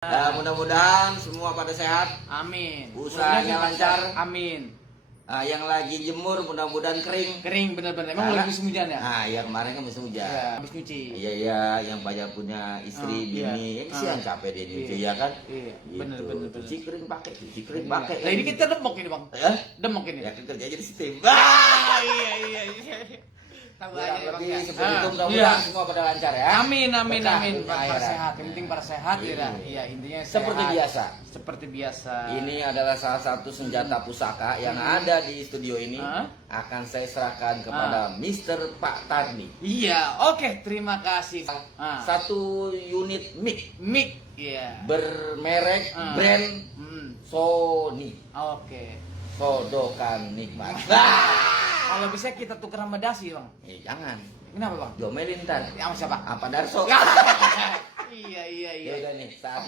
Dan mudah-mudahan semua pada sehat. Amin. Usahanya lancar. Amin. Yang lagi jemur mudah-mudahan kering. Kering bener-bener. Emang lagi musim hujan ya? Nah, ya kemarin kan musim hujan. Iya, habis nyuci. Iya, yang banyak punya istri, Iya. bini, ini sih yang capek dia nyuci ya kan? Iya, Gitu. bener. Cuci kering pakai, cuci kering Iya. pakai. Nah, ini kita demok ini, Bang. Demok ini. Ya kan kerjanya di sistem. Iya. Tahu aja ya, Bang. Lebih Ya. seperti itu, Iya. mudah-mudahan semua pada lancar ya. Amin. Berkah Para dunia akhirat. sehat. Yang penting para sehat ya. Iya, intinya Seperti sehat. biasa. Seperti biasa. Ini adalah salah satu senjata pusaka yang ada di studio ini. Hah? Akan saya serahkan kepada Mr. Pak Tarni. Iya, oke, terima kasih. Satu unit mic Mic, iya. bermerek Ah. brand Hmm. Sony. Oke. Sodokan nikmat. Kalau bisa kita tukar sama dasi, Bang. Jangan. Kenapa, Bang? Diomelin ntar. Sama siapa? Apa Darso? Iya. Ya udah nih, saatnya